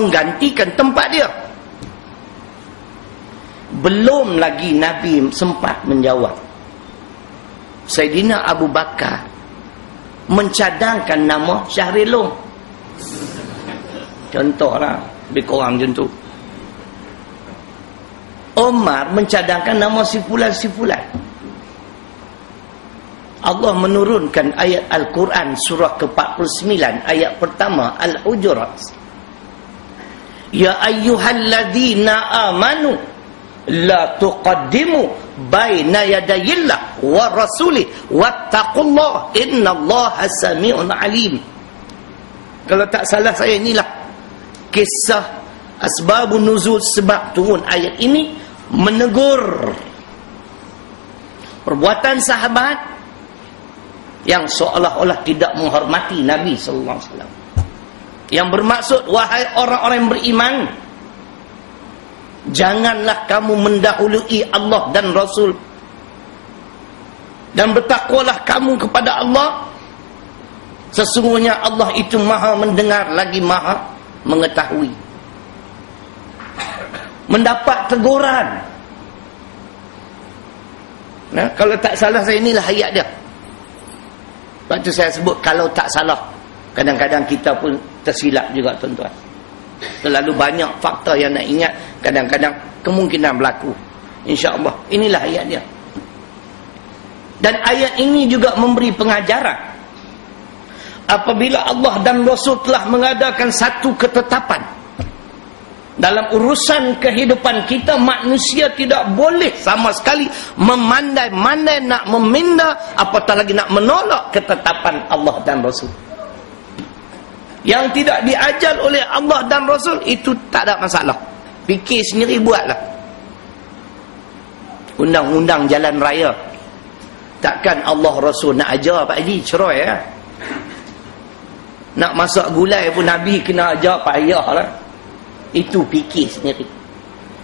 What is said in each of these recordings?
menggantikan tempat dia. Belum lagi Nabi sempat menjawab, Saidina Abu Bakar mencadangkan nama Syahrilung. Contohlah, lebih kurang macam tu. Umar mencadangkan nama si fulan. Allah menurunkan ayat Al-Quran surah ke-49 ayat pertama Al-Hujurat. Ya ayyuhalladzina amanu la tuqaddimu baina yadayillah wa rasulih wattaqullah innallaha sami'un alim. Kalau tak salah saya, inilah kisah asbabun nuzul, sebab turun ayat ini menegur perbuatan sahabat yang seolah-olah tidak menghormati Nabi sallallahu alaihi wasallam. Yang bermaksud, wahai orang-orang yang beriman, janganlah kamu mendahului Allah dan Rasul, dan bertakwalah kamu kepada Allah. Sesungguhnya Allah itu maha mendengar lagi maha mengetahui. Mendapat teguran. Nah, kalau tak salah saya, inilah ayat dia. Sebab tu saya sebut kalau tak salah. Kadang-kadang kita pun tersilap juga, tuan-tuan. Terlalu banyak fakta yang nak ingat, kadang-kadang kemungkinan berlaku. InsyaAllah inilah ayat dia. Dan ayat ini juga memberi pengajaran. Apabila Allah dan Rasul telah mengadakan satu ketetapan dalam urusan kehidupan kita, manusia tidak boleh sama sekali memandai-mandai nak meminda, apatah lagi nak menolak ketetapan Allah dan Rasul. Yang tidak diajar oleh Allah dan Rasul, itu tak ada masalah. Fikir sendiri, buatlah. Undang-undang jalan raya, takkan Allah Rasul nak ajar Pak Haji cerai ya? Nak masak gulai pun Nabi kena ajar payah lah. Itu fikir sendiri.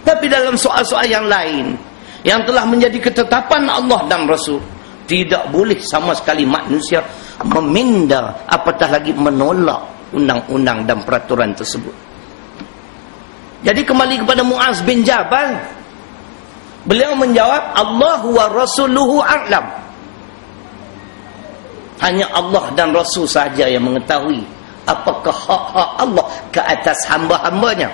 Tapi dalam soal-soal yang lain, yang telah menjadi ketetapan Allah dan Rasul, tidak boleh sama sekali manusia meminda, apatah lagi menolak undang-undang dan peraturan tersebut. Jadi kembali kepada Muaz bin Jabal, beliau menjawab, Allahu wa rasuluhu a'lam. Hanya Allah dan Rasul sahaja yang mengetahui apakah hak-hak Allah ke atas hamba-hambanya.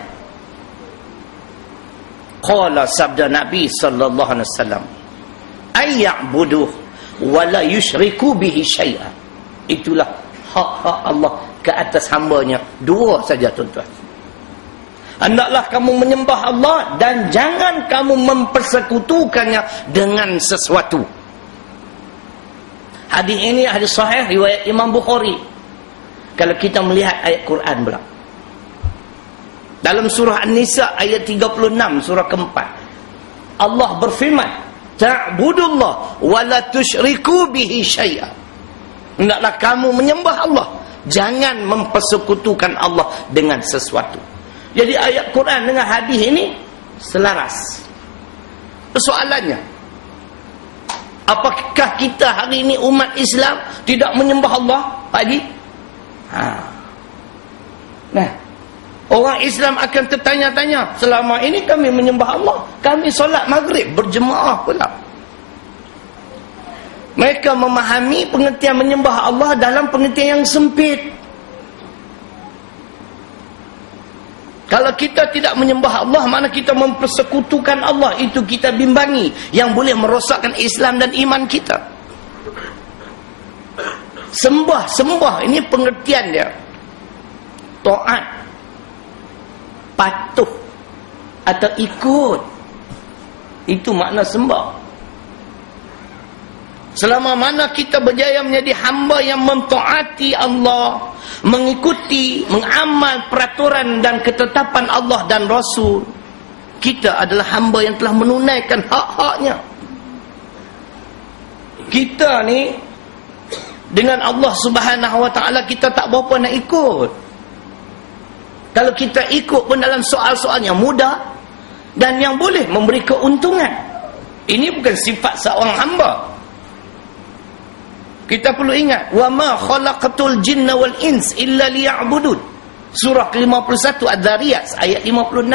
Qala, sabda Nabi sallallahu alaihi wasallam, ayya'buduh wa la yusyriku bihi syai'an. Itulah hak-hak Allah ke atas hambanya. Dua saja, tuan-tuan. Hendaklah kamu menyembah Allah dan jangan kamu mempersekutukannya dengan sesuatu. Hadis ini hadis sahih riwayat Imam Bukhari. Kalau kita melihat ayat Quran pula, dalam surah An-Nisa ayat 36, surah keempat, Allah berfirman, ta'budullah wa la tusyriku bihi syai'a. Hendaklah kamu menyembah Allah, jangan mempersekutukan Allah dengan sesuatu. Jadi ayat Quran dengan hadis ini selaras. Persoalannya, apakah kita hari ini umat Islam tidak menyembah Allah, Pak Haji? Nah, orang Islam akan tertanya-tanya, selama ini kami menyembah Allah, kami solat maghrib berjemaah pula. Mereka memahami pengertian menyembah Allah dalam pengertian yang sempit. Kalau kita tidak menyembah Allah, mana kita mempersekutukan Allah, itu kita bimbangi, yang boleh merosakkan Islam dan iman kita. Sembah ini pengertian dia, taat, patuh atau ikut. Itu makna sembah. Selama mana kita berjaya menjadi hamba yang mentaati Allah, mengikuti, mengamal peraturan dan ketetapan Allah dan Rasul, kita adalah hamba yang telah menunaikan hak-haknya. Kita ni dengan Allah Subhanahu Wa Taala, kita tak berapa nak ikut. Kalau kita ikut pun dalam soal-soal yang mudah dan yang boleh memberi keuntungan. Ini bukan sifat seorang hamba. Kita perlu ingat, wa ma khalaqatul jinna wal ins illa liya'budun. Surah ke-51 Adz-Dzariyat ayat 56.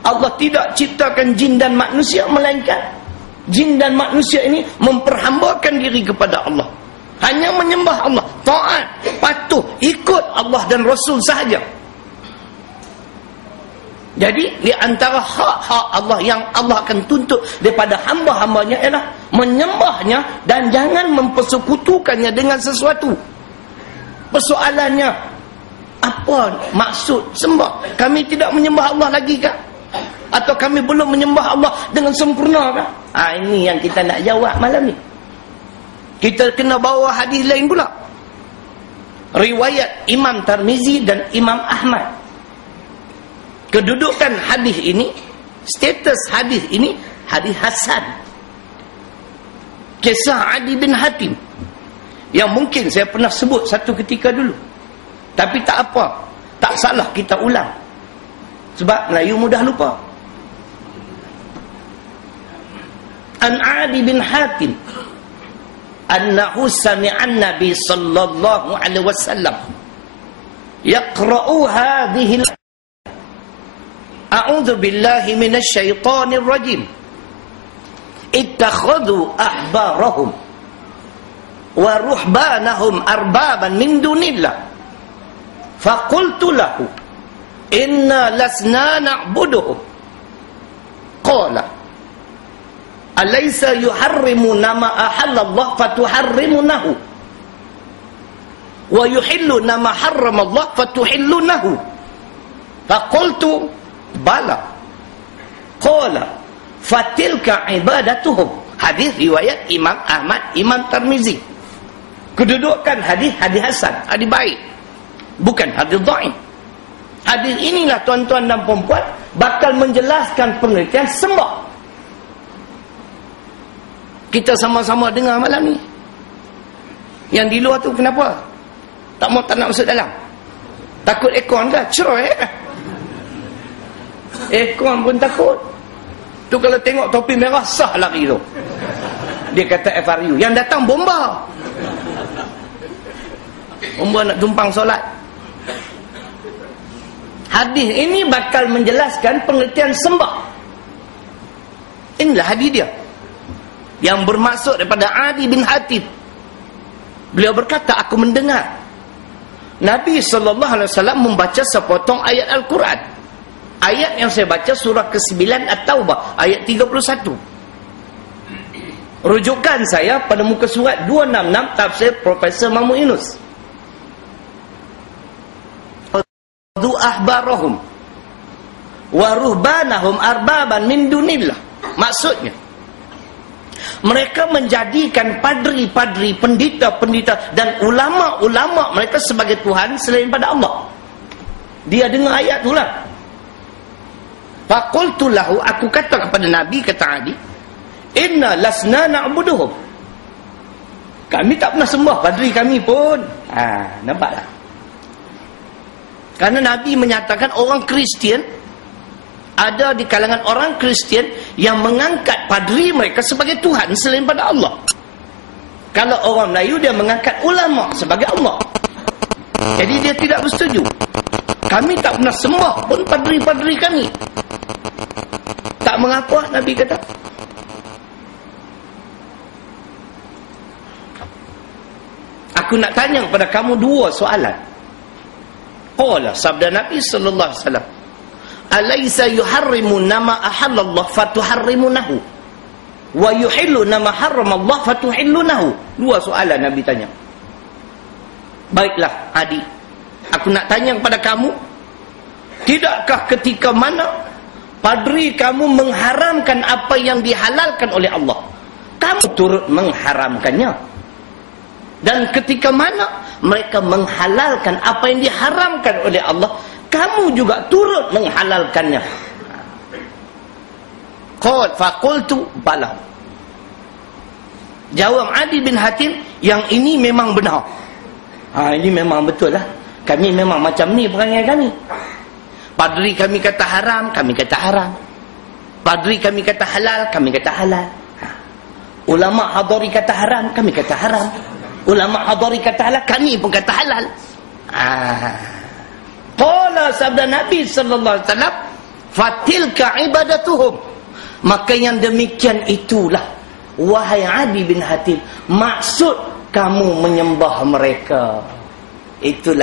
Allah tidak ciptakan jin dan manusia, melainkan jin dan manusia ini memperhambakan diri kepada Allah. Hanya menyembah Allah, taat, patuh, ikut Allah dan Rasul sahaja. Jadi di antara hak-hak Allah yang Allah akan tuntut daripada hamba-hambanya ialah menyembahnya dan jangan mempersekutukannya dengan sesuatu. Persoalannya, apa maksud sembah? Kami tidak menyembah Allah lagi kah? Atau kami belum menyembah Allah dengan sempurna kah? Ini yang kita nak jawab malam ni. Kita kena bawa hadis lain pula. Riwayat Imam Tirmizi dan Imam Ahmad. Kedudukan hadis ini, status hadis ini, hadis hasan. Kisah Adi bin Hatim yang mungkin saya pernah sebut satu ketika dulu. Tapi tak apa, tak salah kita ulang. Sebab Melayu mudah lupa. An Adi bin Hatim annahu sami'an Nabi sallallahu alaihi wasallam yaqra'u hadhihi A'udzu billahi minasy syaithanir rajim. Ittakhadhu ahbarahum wa ruhbanahum arbaban min dunillah. Faqultu lahu inna lasna na'buduhum. Qala alaysa yuharrimuna ma ahallallah fatuharrimunahu wa yuhilluna ma harramallah fatuhillunahu. Faqultu bala. Qala fatilka ibadatuhum. Hadis riwayat Imam Ahmad, Imam Tirmizi. Kedudukan hadis hasan, hadis baik, bukan hadis dhaif. Hadis inilah tuan-tuan dan puan-puan bakal menjelaskan pengertian sembah. Kita sama-sama dengar malam ni. Yang di luar tu kenapa? Tak nak masuk dalam. Takut ekon ke? Cerai ke? Ekon pun takut. Tu kalau tengok topi merah sah lari tu. Dia kata FRU. Yang datang bomba. Bomba nak tumpang solat. Hadis ini bakal menjelaskan pengertian sembah. Inilah hadis dia. Yang bermaksud daripada Adi bin Hatim. Beliau berkata, aku mendengar Nabi SAW membaca sepotong ayat Al-Quran. Ayat yang saya baca surah ke-9 At-Taubah ayat 31. Rujukan saya pada muka surat 266 tafsir Profesor Mahmud Yunus. Du ahbarahum wa ruhbanahum arbaban min dunillah. Maksudnya, mereka menjadikan padri-padri, pendeta-pendeta dan ulama-ulama mereka sebagai Tuhan selain pada Allah. Dia dengar ayat tu lah. Faqultu lahu, aku kata kepada Nabi, kata Adi, inna lasna na'buduhum. Kami tak pernah sembah padri kami pun. Nampak tak? Karena Nabi menyatakan orang Kristian, ada di kalangan orang Kristian yang mengangkat padri mereka sebagai Tuhan selain pada Allah. Kalau orang Melayu, dia mengangkat ulama sebagai Allah. Jadi dia tidak bersetuju. Kami tak pernah sembah pun padri-padri kami. Tak mengapa, Nabi kata. Aku nak tanya kepada kamu dua soalan. Qala, sabda Nabi sallallahu alaihi wasallam, alaysa yuharrimu nama ahallallah fatuharrimunahu wa yuhillu nama harramallah fatuhillunahu. Dua soalan Nabi tanya. Baiklah Adi, aku nak tanya kepada kamu, tidakkah ketika mana padri kamu mengharamkan apa yang dihalalkan oleh Allah, kamu turut mengharamkannya? Dan ketika mana mereka menghalalkan apa yang diharamkan oleh Allah, kamu juga turut menghalalkannya? Faqultu bala. Jawab Adi bin Hatim, yang ini memang benar. Ini memang betul lah. Kami memang macam ni perangai kami. Padri kami kata haram, kami kata haram. Padri kami kata halal, kami kata halal. Ulama hadari kata haram, kami kata haram. Ulama hadari kata halal, kami pun kata halal. Apa sabda Nabi sallallahu alaihi wasallam? Fatilka ibadatuhum. Maka yang demikian itulah, wahai Adi bin Hatim, maksud kamu menyembah mereka. Itulah